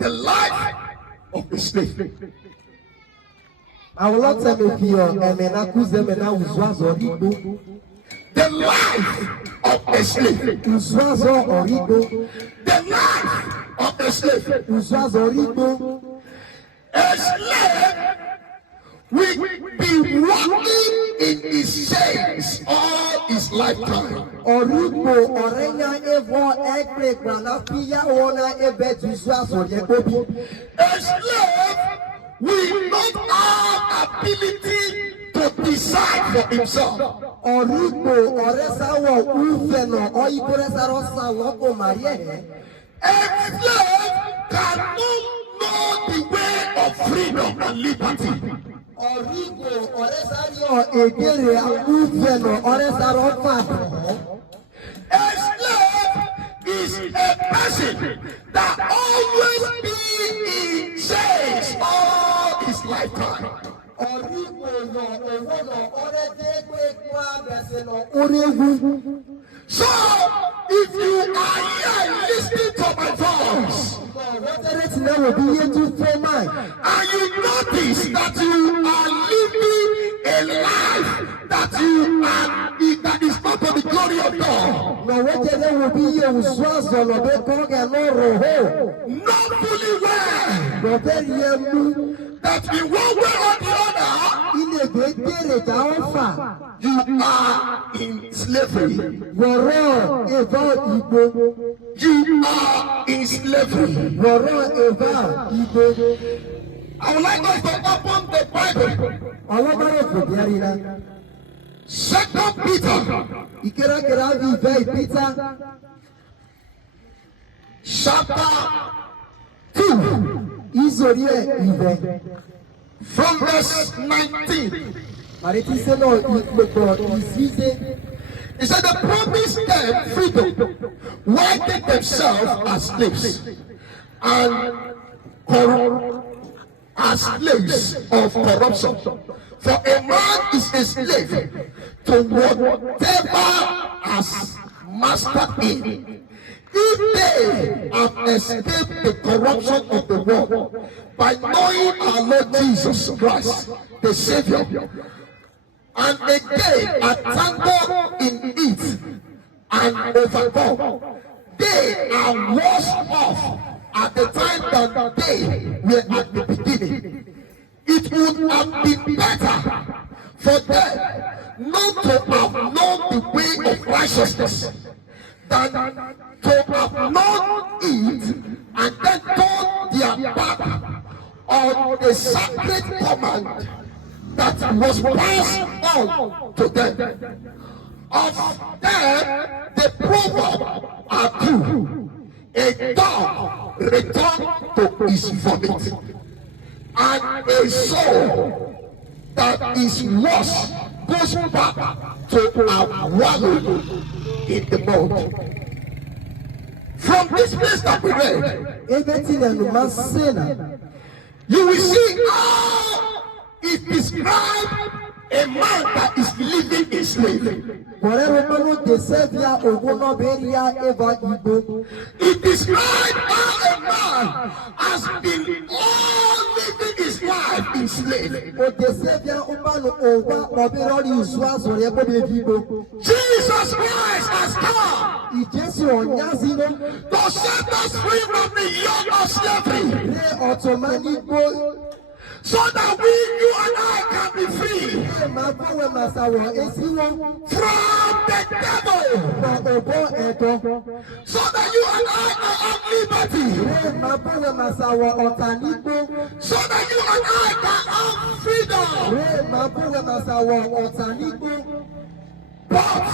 the life of a slave. I will not tell you, The life of a slave. The life of a slave. A slave will be walking in his chains all his lifetime. A slave will not have ability to decide for himself. A slave cannot know the way of freedom and liberty. A slave is a person that always be in chains all his lifetime. So, if you are here listening to my voice, and you notice that you are living a life that is not for the glory of God, not fully well that in one way or the other you are in slavery. You are in slavery. I would like us to open the Bible. 2 Peter. Chapter 2. From verse 19. It said the promised them freedom while they themselves as slaves and as slaves of corruption. For a man is a slave to whatever has mastered him. If they have escaped the corruption of the world by knowing our Lord Jesus Christ, the Savior, and again are tangled in it and overcome, they are worse off at the time that they were at the beginning. It would have been better for them not to have known the way of righteousness than to have known it and then turn their back on the sacred command that was passed on to them. Of them, the proverb are two. A dog returned to his vomit, and a soul that is lost goes back to a wallow in the mud. From this place that we read, you will see how it describes a man that is living in slavery. It describes how a man has been all living his life in slavery. Jesus Christ has come to set us free from the yoke of slavery, so that we, you and I, can be free from the devil, so that you and I can have liberty, so that you and I can have freedom. But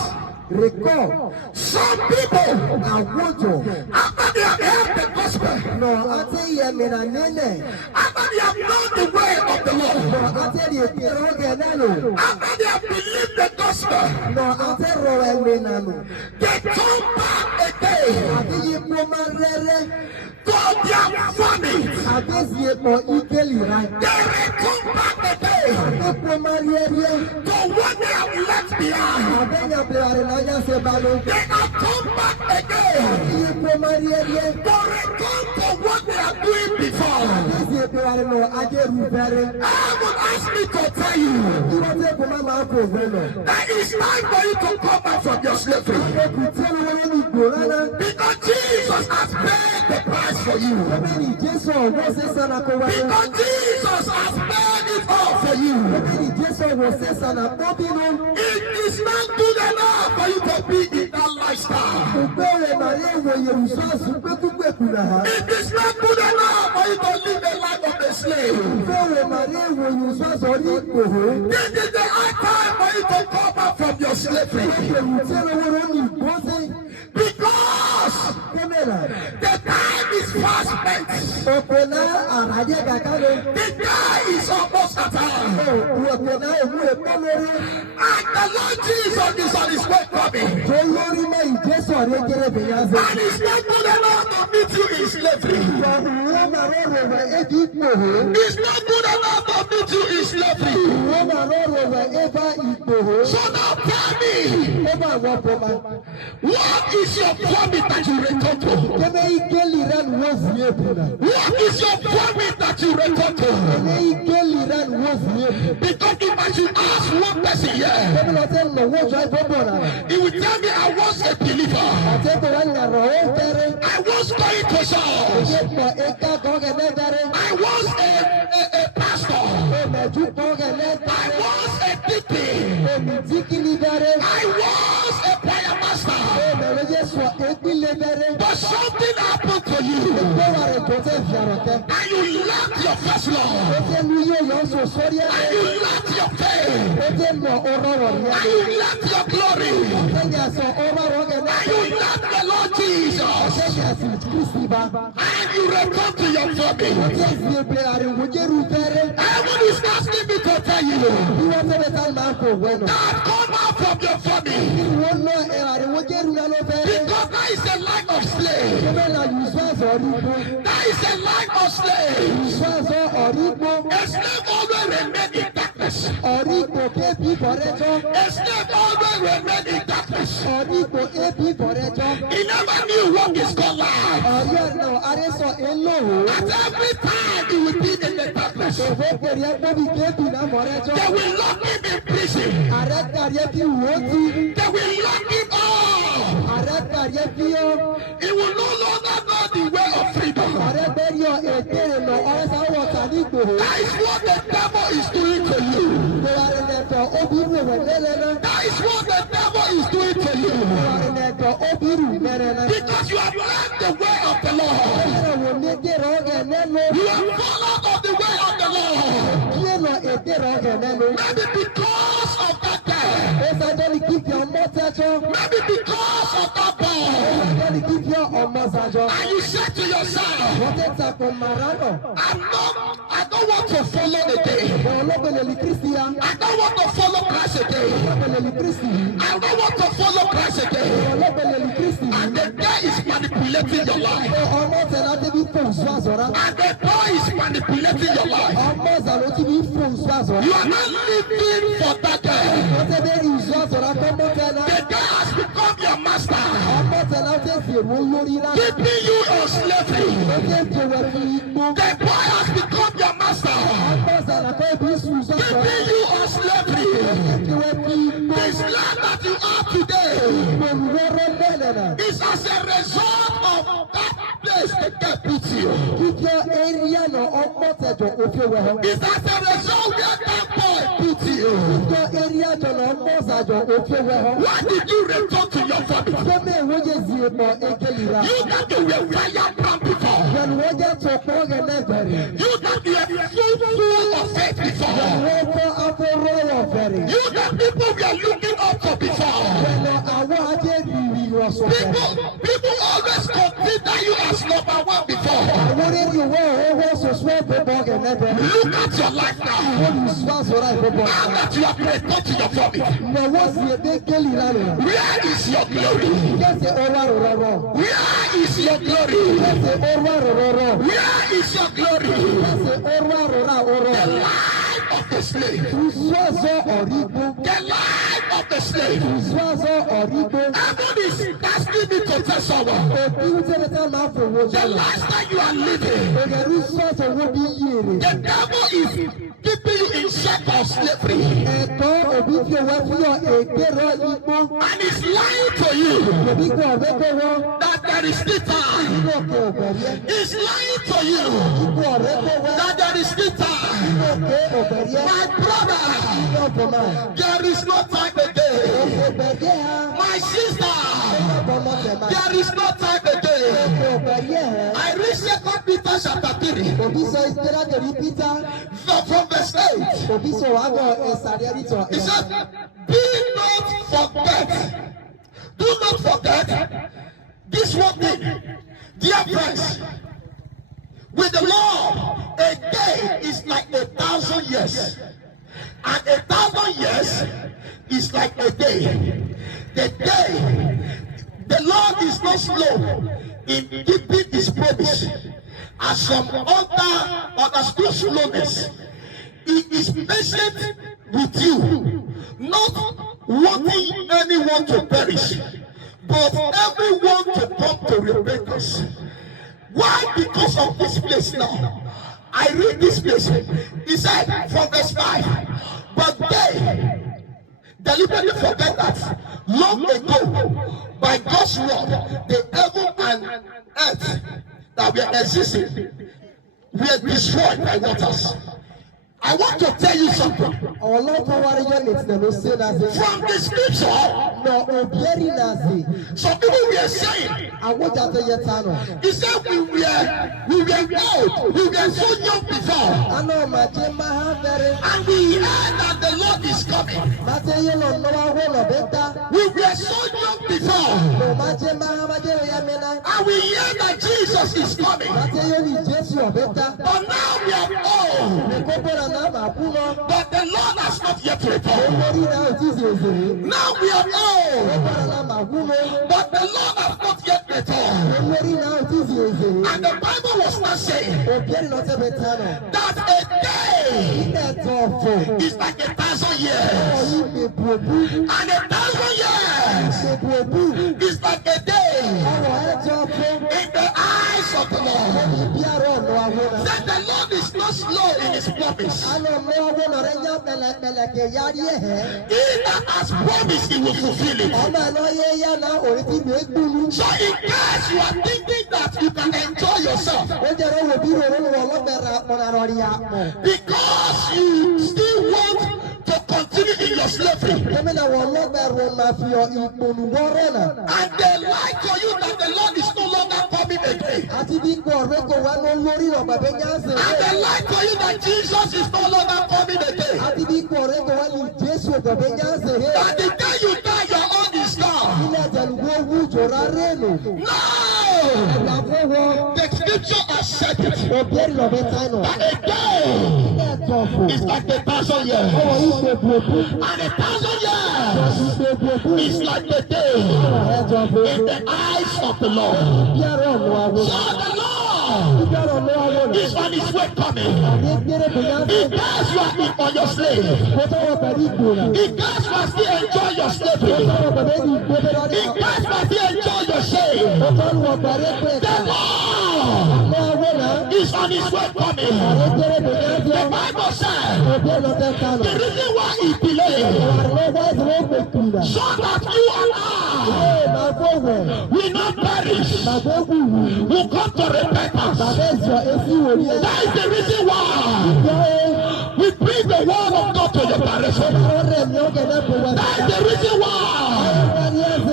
some people, after they have heard the gospel, after they have known the way of the Lord, after they have believed the gospel, No, ate ro ewe nanu. They come back again Abi yi poma rere. to their vomit. Abi zie po ikeli rai. They come back again Abi poma rere. to what they have left behind. Abi nya blare na nya se balo. They have come back again Abi yi poma rere. to return to what they are doing before. Abi zie blare no aje rubere. I would ask me to tell you Iwo te kuma ma ko veno. that it's time for you to come back from your slavery. Eku tell wo ni gorana. Because Jesus has paid the price for you. Beni Jesu wo se sana ko wa. Because Jesus has paid it all for you. Beni Jesu wo se sana bobi no. It is not good enough for you to be in that lifestyle. Ubere na ye wo Yerusa su pe ku pe ku na ha. It is not good enough for you to live a life of a slave. Ubere na ye wo Yerusa so ri ko ho. This is the high time for you to come back from your slavery. Eku tell wo ni boze. Because Kemela. the time is fast spent. Opena araje kakalo. The day is almost at hand. Opena emu e pomore. And the Lord Jesus is on his way coming. To yori ma Jesu re kere be ya ze. And it's not good enough to meet you in slavery. Wa wo ma ro ro e di ko ho. It's not good enough to meet you in slavery. Wo ma ro ro e ba ipo ho. So now tell me, E ba wo poma. what is your vomit that you return to? Keme ikeli ran wo zie puna. What is your vomit that you return to? Keme ikeli ran wo zie puna. Because if I should ask one person here, Keme lo te no wo jai bobo na. he will tell me I was a believer. Ate ko ran na ro o tere. I was going to church. Ye ko e ka ko ge ne tere. I was a pastor. E me ju ko ge ne I tere. was a DP. E mi zikili tere. I was a prayer master. E me le Jesu e ti le tere. But something happened to you. Ko wa re ko te fiarote. And you left your first E love. te lu yo yo so sori And e. you left your faith. E te no oro ro And ya. you left your glory. E ya so oro ro ge ne. And you left the Lord Jesus. E ya si Kristi ba. And you return to your vomit. E zie be are wo je ru tere. Heaven is asking me to tell you Iwo te be tal ma ko bueno. that come out from your vomit. Iwo no e are wo je ru na lo tere. Because that is a life of slave. Keme la yuso so ri bo. That is a life of slave. Yuso so ori bo. A slave always remain in darkness. Ori bo ke bi forejo. A slave always remain in darkness. Ori bo e bi forejo. He never knew what is called life. Ori no are so elo. At every time he will be in the darkness. Ove keri e bo bi ke bi na forejo. They will lock him in prison. Are kari e bi wo ti. They will lock him up. Are kari e bi o. He will no longer know the way of freedom. Are beri o e tere no o sa wo ka ni go. That is what the devil is doing to you. Ko are ne to obi ru we lele na. That is what the devil is doing to you. Ko are ne to obi ru lele na. Because you have left the way of the Lord. Ere wo ne de ro ge ne lo. You have fallen off the way of the Lord. Ye no e de ro ge ne lo. Maybe because of that day. O sa do ni keep your mouth shut. Maybe because of that ball. I don't keep your omosajo. And you said to yourself, What is a comarano? I don't want to follow the day. Olobele Christian. I don't want to follow Christ again. Olobele Christian. I don't want to follow Christ again. Olobele Christian. And the day is manipulating your life. Ọmọ tẹ̀lá ti bí fún ìṣú àzọ̀rá. And the day is manipulating your life. Ọmọ zàló ti bí fún ìṣú àzọ̀rá. You are not living for that day. Wọ́n ti bẹ́ẹ̀ ìṣú àzọ̀rá tó mọ́ tẹ̀lá. The day has become your master. Ọmọ tẹ̀lá ti fi èrò lórí rá. Keeping you in slavery. Ó ti ń tẹ̀wẹ̀ fi igbó. The boy has become your master. Ọmọ zàlá tó bí fún ìṣú àzọ̀rá. Keeping you in slavery. Ó ti ń tẹ̀wẹ̀ fi igbó. The slave that you are today Olùwọ́rọ́ bẹ́ẹ̀ nà. is as a result of that place the God put you. Kíkẹ́ area nà ọmọ tẹ̀jọ̀ òfin wẹ̀ hàn. It's as a result where that boy put you. Kíkẹ́ area jọ̀nà ọmọ zàjọ̀ òfin wẹ̀ hàn. Why did you return to your family? Kẹ́mi ìwé yẹ zie mọ̀ ekelira. You that you were firebrand before. Yẹn wọ́n jẹ́ tó kọ́ yẹn lẹ́gbẹ̀rẹ̀. You that you were full of faith before. Wọ́n kọ́ afọ́rọ́ wọ̀ fẹ̀rẹ̀. You that people were looking up to before. Yẹn àwọn ajé rìrì rọ̀sọ̀ fẹ̀rẹ̀. People always consider you as number one before. Àwọn onídìí wọ́n owó sọ̀sọ́ ẹ̀gbẹ́ bọ́ yẹn lẹ́gbẹ̀rẹ̀. Look at at your life now. olùsọ́sọ́ra ìfọ̀bọ̀. Now that you have prayed, go to your vomit. Ìnáwó sì èdè kélì lánàá. Where is your glory? Kẹ́sì ọrọ̀ àrọ̀rọ̀. Where is your glory? Kẹ́sì ọrọ̀ àrọ̀rọ̀. Where is your glory? Kẹ́sì ọrọ̀ àrọ̀rọ̀. The life of the slave. Ìsọ́sọ́ ọ̀rígbó. The life of the slave. Ìsọ́sọ́ ọ̀rígbó. Heaven is asking me to tell someone. Òbí tẹ́lẹ̀tẹ́ máa fòwò The jọlọ. lifestyle you are living, Ògẹ̀rú sọ́sọ́ wo bí yèrè. the devil is keeping you in check of slavery. Ẹ̀tọ́ òbí tí o wá fi hàn ègbéró igbó. And he's lying to you Òbí kò ọ̀bẹ tó wọ́n. that there is still time. Inú òkè ọ̀bẹ̀rẹ̀. He's lying to you Ikú ọ̀rẹ́ tó wọ́n. that there is still time. Inú òkè ọ̀bẹ̀rẹ̀. My brother, Inú ọ̀bọ̀ máa. there is no time again. Ọ̀bẹ̀rẹ̀ ha. My sister, Ọ̀bọ̀ máa tẹ̀ máa. there is no time again. Ọ̀bẹ̀rẹ̀ ha. I read 2 Peter chapter 3 Òbí sọ ìsirá torí Pítà. from verse 8. Òbí sọ wàá bọ̀ ẹ̀sàrí ẹ̀rí tọ̀. He said, do not forget. Do not forget this one thing. Dear friends, with the Lord, a day is like 1,000 years. And 1,000 years is like a day. The day, the Lord is not slow in keeping his promise. As some other understood slowness, he is patient with you, not wanting anyone to perish, but everyone to come to repentance. Why? Because of this place now. I read this place. He said from verse 5, but they deliberately forget that long ago, by God's word, the heaven and earth that were existing were destroyed by waters. I want to tell you something. Ọlọ́pàá wa rí yẹn nìtìnà ló ṣe náà ṣe. From the scripture, Nà òbíẹ́rì náà ṣe. some people were saying, Àwọ̀jà tó yẹ ta nù. he said we were old, we were so young before, Àná màjẹ́ máa há bẹ̀rẹ̀. and we heard that the Lord is coming. Màjẹ́ yẹn lọ nọ́wọ́ wọ́n lọ bẹ́ ta. We were so young before, Lò màjẹ́ máa há màjẹ́ òyà mi náà. and we hear that Jesus is coming. Màjẹ́ yẹn ní Jésù ọ̀bẹ́ ta. But now we are old, Èkó bọ̀rọ̀ náà màá kú lọ. but the Lord has not yet returned. Olórí náà ò tí ì ṣe òṣèré. Now we are old, Bọ̀rọ̀ náà màá kú lọ. but the Lord has not yet returned. Olórí náà ò tí ì ṣe òṣèré. And the Bible was not saying Òbíẹ́rì náà tẹ́ bẹ ta nù. that a day Ilé ẹ̀tọ́ ọ̀fọ̀. is like 1,000 years, Ọ̀yí mi bù òbú. and 1,000 years Ṣe bù òbú. is like a day Ọ̀rọ̀ ẹ̀tọ́ ọ̀fọ̀. in the eyes of the Lord. Ibi àrọ̀ ọ̀nà àwọn náà. That the Lord is not slow in his promise. Àná ọ̀nà àwọn náà rẹ̀ yá pẹ̀lẹ̀pẹ̀lẹ̀ kẹ̀ yárí ẹ̀hẹ́. He that has promised, he will fulfill it. Ọmọ ẹ̀ lọ yé yá náà òrí tí mi gbúlú. So in case you are thinking that you can enjoy yourself Ó jẹ́ rẹ̀ wò bí ròrò wọ̀ lọ́bẹ̀rẹ̀ ọ̀nàrọ̀ rí àpọ̀. because you still want to continue in your slavery, Èmi náà wọ̀ lọ́bẹ̀rẹ̀ máa fi ìpolùwọ́rọ̀ náà. and they lie to you that the Lord is no longer coming again, Àti bí kò ọ̀rẹ́ kò wá ló lórí rọ̀ bàbá Yánsẹ̀. and they lie to you that Jesus is no longer coming again, Àti bí kò ọ̀rẹ́ kò wá ní Jésù bàbá Yánsẹ̀. that the day you die, your own is gone. Ilé àjẹ̀lúgbó wú jòrá rèlò. No! Ẹ̀wà fọwọ́. The scripture has said it. Òbíẹ́rì lọ́bẹ̀ tánù. That a day Ilé ẹ̀tọ́ ọ̀fọ̀. is like 1,000 years, Ọwọ́ yìí ṣe bù òbú. and 1,000 years Ṣe bù òbú. is like the day Ẹ̀tọ́ ọ̀fọ̀. in the eyes of the Lord. Ibi àrọ̀ ọ̀nà àwọn So náà. the Lord Ibi àrọ̀ ọ̀nà àwọn náà. is on his way coming. Ní gbére bù Yánsẹ̀. In case you are on your slave, Kò tọ́wọ́ pẹ̀lú ìgbòrò. in case you are still enjoy your slavery, Tọ́wọ́ pẹ̀lú ìgbòrò lọ́dẹ̀ in àwọn. case you are still enjoy your shame, Kò tọ́wọ́ pẹ̀lú ìgbòrò. the Lord Ọ̀nà àwọn náà. is on his way coming. Ní gbére bù The Yánsẹ̀. Bible said Òbíẹ́rì lọ́bẹ̀ tánù. the reason why he delayed Àrùn ìdúró pè kùnà. so that you and I Ee máa fọwọ́. will not perish, Bàbá wùwù. will come to repentance. Bàbá ẹ̀sọ́ etí wòlíì ẹ̀. That is the reason why Yẹ́ we bring the word of God to your direction. ọ̀rẹ́ mi ó gẹ̀dẹ̀ bò wá. That is the reason why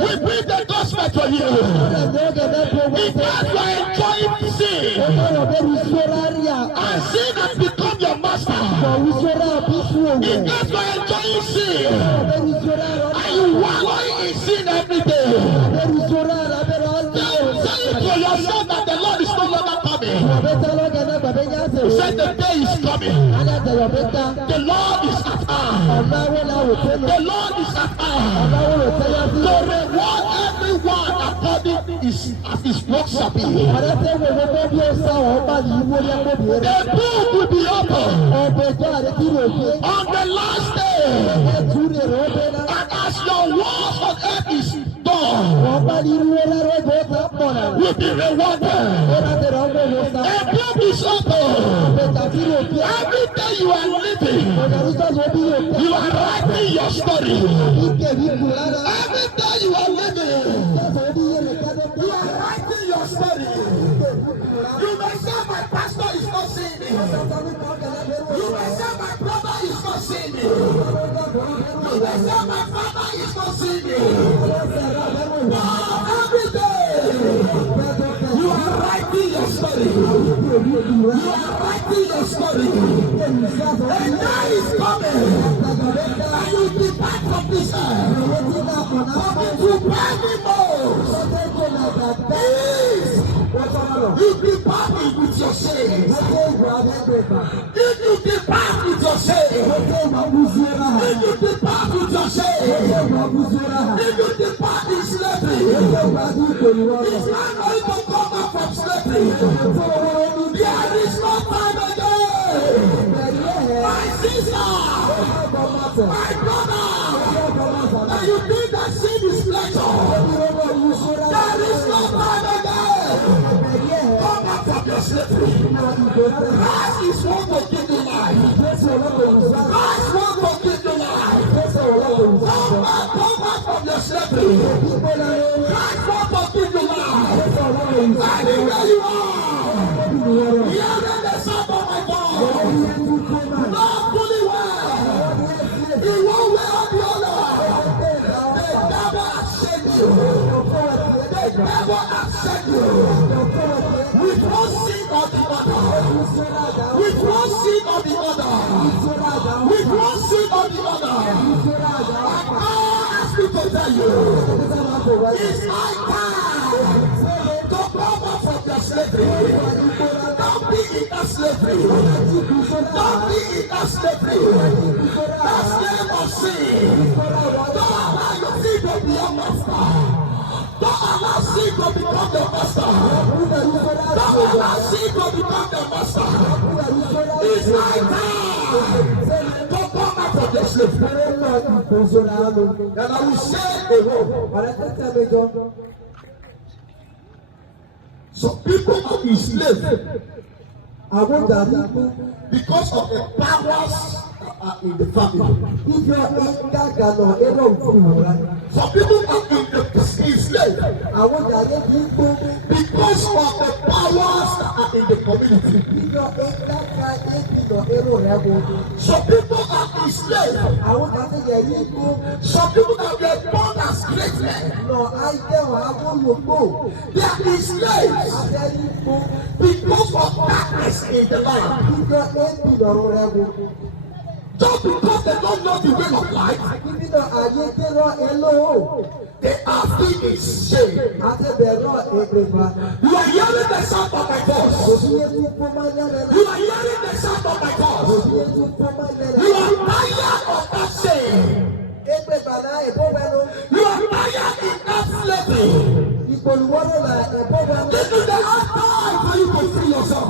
we bring the gospel to you. Ọ̀rẹ́ mi ó gẹ̀dẹ̀ bò wá. Because you are enjoying sin, Ó tọrọ bẹ́ẹ̀ wùsọ́rọ̀ rí à. and sin has become your master. Bọ̀ wùsọ́rọ̀ bí fún òwe. Because you are enjoying sin, Tọrọ bẹ́ẹ̀ wùsọ́rọ̀ rọ̀. and you wallow in sin every day. Bẹ́ẹ̀ wùsọ́rọ̀ rà bẹ́ẹ̀ ọ̀dọ́. Tell it to yourself that the Lord is no longer coming. Bàbá tẹ́lọ̀ gẹ̀dẹ̀ bàbá Yánsẹ̀. said the day is coming. The Lord is at hand. The Lord is at hand to reward everyone according as his work shall be. The book will be open on the last day, and as your work on earth is done, will be rewarded. A book is open. Every day you are living, you are writing your story. Every day you are living, you are writing your story. You may say my pastor is not seeing me. You may say my brother is not seeing me. You may say my father is not seeing me. But every day you are writing your story. You are writing your story. A day is coming, and you depart from this earth. Coming to pay most. Please, you depart with your sins. If you depart with your sins, if you depart with your sins, if you depart in slavery, it's not going to come back from slavery. There is no time again. My sister, my brother, and you think that sin is pleasure. There is no time again. Come back from your slavery. Christ is one to give you life. Christ one to give you life. Come back from your slavery. Christ one to give you life. Anywhere you are, hearing the sound of my voice, not fully well, in one way or the other, the devil has sent you. The devil has sent you. With one sin or the other. With one sin or the other. With one sin or the other. And God asked me to tell you, it's my time to come out from your slavery. Don't be in that slavery. Don't be in that slavery. That slave of sin. Don't allow your sin to be your master. Don't allow sin to become your master. Don't allow sin to become your master. It's my time to come out from your slavery. And I will say a word. Some people are enslaved because of the powers in the family. Some people are enslaved because of the powers that are in the community. Some people are enslaved. Some people that were born as great men. They are enslaved because of darkness in the land. Just because they don't know the way of life, they are still in shame. You are hearing the sound of my voice. You are hearing the sound of my voice. You are tired of that shame. You are tired in that slavery. This is the hard time for you to free yourself.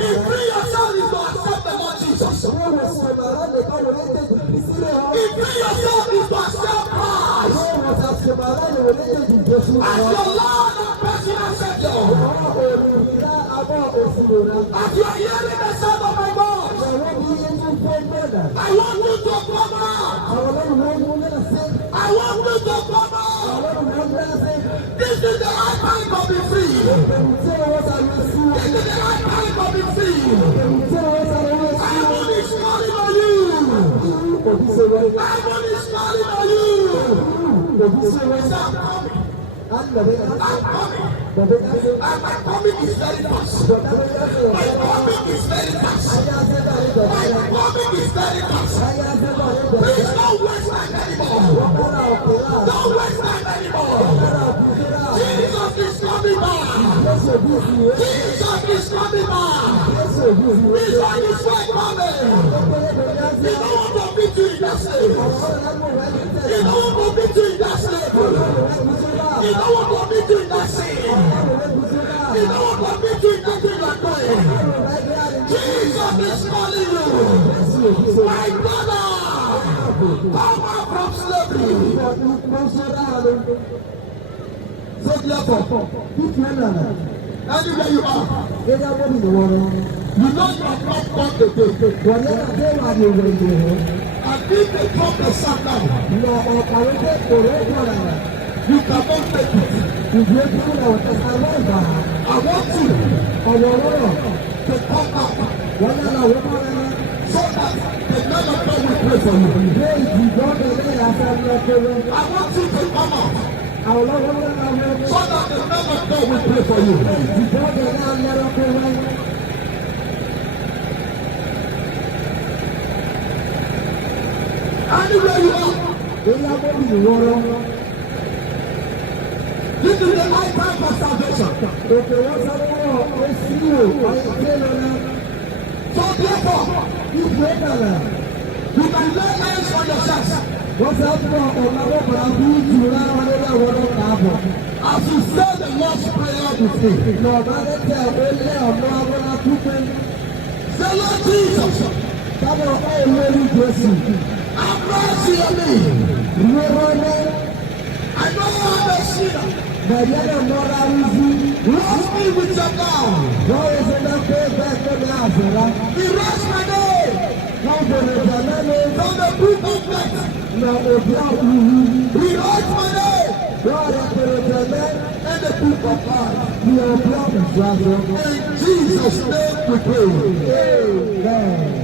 If free yourself is to accept the Lord Jesus. If free yourself is to accept Christ as your Lord and personal Savior. As you are hearing the sound of my voice, I want you to come out. I want you to come out. This is the right time to be free. This is the right time to be free. Heaven is calling on you. Heaven is calling on you. I'm coming. And my coming is very fast. My coming is very fast. My coming is very fast. Please don't waste time anymore. Don't waste time anymore. Jesus is coming back. Jesus is coming back. He's on his way coming. You don't want to meet you in that slave. You don't want to meet you in that slave. You don't want to meet you in that sin. You don't want to meet you in that thing you're doing. Jesus is calling you. My brother, come out from slavery. So therefore, anywhere you are, you know you are not born again. And if they drop the sun down, you cannot take it. I want you to come back so that the man of God will pray for you. I want you to come out so that the man of God will pray for you. Anywhere you are, this is the high time of salvation. So therefore, you can lay hands on yourself. As you say the Lord's Prayer with me. Say, Lord Jesus, have mercy on me. I know I'm a sinner. Wash me with your blood. Erase my name from the book of death. Erase my name in the book of life. In Jesus' name we pray. Amen.